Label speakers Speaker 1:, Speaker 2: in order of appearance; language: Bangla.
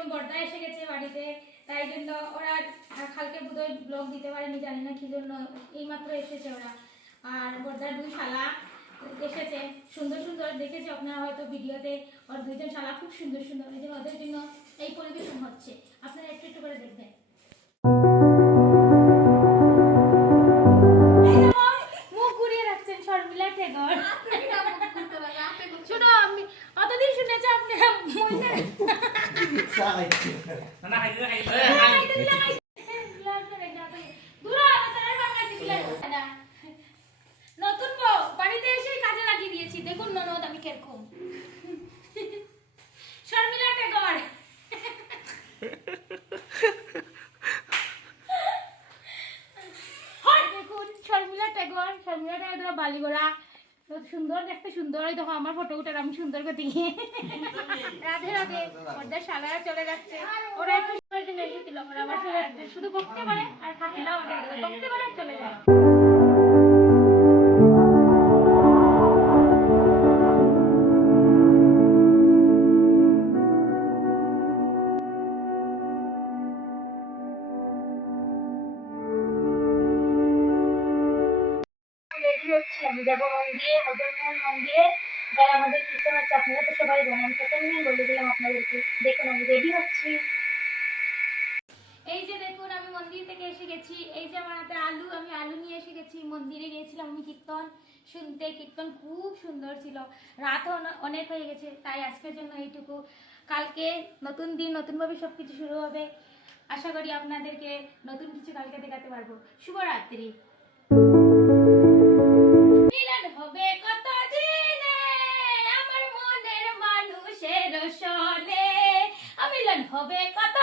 Speaker 1: দেখুন বর্দা এসে গেছে বাড়িতে তাই জন্য ওরা কালকে বোধহয় ব্লগ দিতে পারেনি জানি না কি জন্য এইমাত্র এসেছে ওরা। আর বর্দার দুই শালা এসেছে সুন্দর সুন্দর দেখেছে আপনারা হয়তো ভিডিওতে ওর দুইজন শালা খুব সুন্দর সুন্দর এই জন্য ওদের জন্য এই পরিবেশন হচ্ছে। আপনারা একটু একটু করে দেখবেন। শর্মিলা শোনো আমি অতদিন শুনেছি আপনারা নতুন বউ বাড়িতে এসে কাজে লাগিয়ে দিয়েছি দেখুন ননদ আমি কীরকম শর্মিলা টেগর শর্মিলা টেগর শর্মিলা টেগর বালিগোড়া। সুন্দর দেখতে সুন্দর হয় দেখো, আমার ফটো উঠার আমি সুন্দর করে দেখি। রাধে রাধে ওদের সাদা চলে যাচ্ছে। ওরা একটু সুন্দর এসেছিল ওরা সাথে শুধু বকতে পারে আর থাকিলাও বকতে পারে চলে যায়। মন্দিরে মন্দিরে। আমাদের কীর্তন আপনারা তো সবাই জানেন বলে দিলাম আপনাদেরকে। দেখুন, আমি রেডি হচ্ছি। এই যে দেখুন, আমি মন্দির থেকে এসে গেছি। এই যে আমার হাতে আলু, আমি আলু নিয়ে এসে গেছি। মন্দিরে গিয়েছিলাম আমি কীর্তন। শুনতে কীর্তন খুব সুন্দর ছিল। রাতও অনেক হয়ে গেছে, তাই আজকের জন্য এইটুকু। কালকে নতুন দিন, নতুনভাবে সব কিছু শুরু হবে। আশা করি আপনাদেরকে নতুন কিছু কালকে দেখাতে পারব। শুভরাত্রি। মানুষের সনে হবে কত